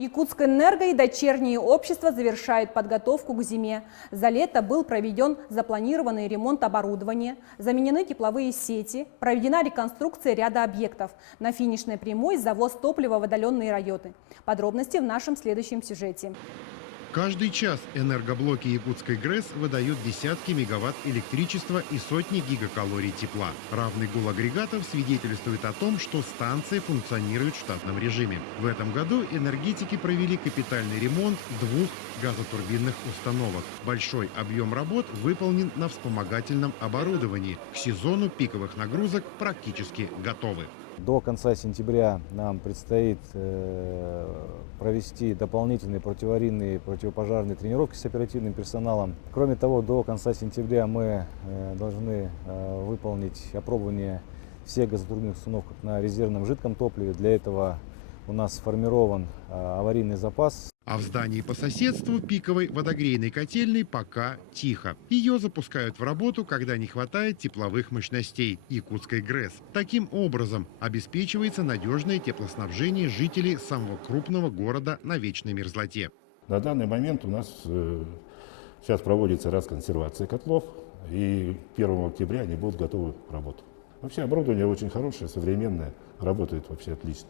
Якутскэнерго и дочерние общества завершают подготовку к зиме. За лето был проведен запланированный ремонт оборудования, заменены тепловые сети, проведена реконструкция ряда объектов. На финишной прямой завоз топлива в отдаленные районы. Подробности в нашем следующем сюжете. Каждый час энергоблоки Якутской ГРЭС выдают десятки мегаватт электричества и сотни гигакалорий тепла. Равный гул агрегатов свидетельствует о том, что станции функционируют в штатном режиме. В этом году энергетики провели капитальный ремонт двух газотурбинных установок. Большой объем работ выполнен на вспомогательном оборудовании. К сезону пиковых нагрузок практически готовы. До конца сентября нам предстоит провести дополнительные противоаварийные, противопожарные тренировки с оперативным персоналом. Кроме того, до конца сентября мы должны выполнить опробование всех газотурбинных установок на резервном жидком топливе. Для этого у нас сформирован аварийный запас. А в здании по соседству пиковой водогрейной котельной пока тихо. Ее запускают в работу, когда не хватает тепловых мощностей Якутской ГРЭС. Таким образом обеспечивается надежное теплоснабжение жителей самого крупного города на вечной мерзлоте. На данный момент у нас сейчас проводится расконсервация котлов, и 1 октября они будут готовы к работе. Вообще оборудование очень хорошее, современное, работает вообще отлично.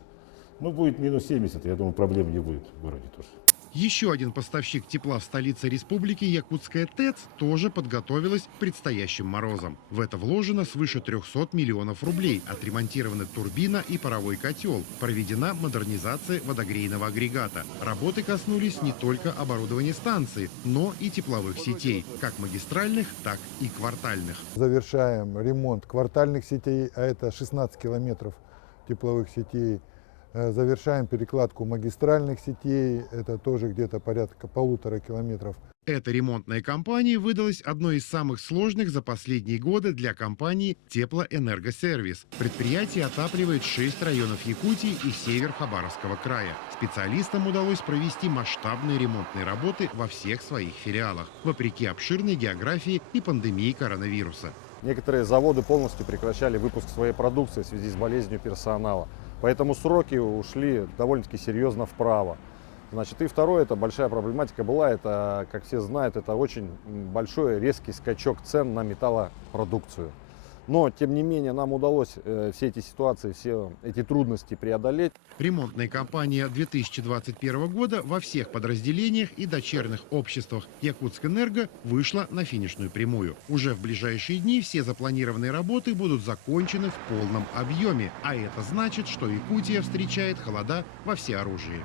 Ну, будет минус 70, я думаю, проблем не будет в городе тоже. Еще один поставщик тепла в столице республики, Якутская ТЭЦ, тоже подготовилась к предстоящим морозам. В это вложено свыше 300 миллионов рублей. Отремонтированы турбина и паровой котел. Проведена модернизация водогрейного агрегата. Работы коснулись не только оборудования станции, но и тепловых сетей, как магистральных, так и квартальных. Завершаем ремонт квартальных сетей, а это 16 километров тепловых сетей. Завершаем перекладку магистральных сетей, это тоже где-то порядка 1,5 километров. Эта ремонтная кампания выдалась одной из самых сложных за последние годы для компании «Теплоэнергосервис». Предприятие отапливает 6 районов Якутии и север Хабаровского края. Специалистам удалось провести масштабные ремонтные работы во всех своих филиалах, вопреки обширной географии и пандемии коронавируса. Некоторые заводы полностью прекращали выпуск своей продукции в связи с болезнью персонала. Поэтому сроки ушли довольно-таки серьезно вправо. Значит, и второе, это большая проблематика была, это, как все знают, это очень большой резкий скачок цен на металлопродукцию. Но, тем не менее, нам удалось все эти ситуации, все эти трудности преодолеть. Ремонтная кампания 2021 года во всех подразделениях и дочерних обществах Якутскэнерго вышла на финишную прямую. Уже в ближайшие дни все запланированные работы будут закончены в полном объеме. А это значит, что Якутия встречает холода во всеоружии.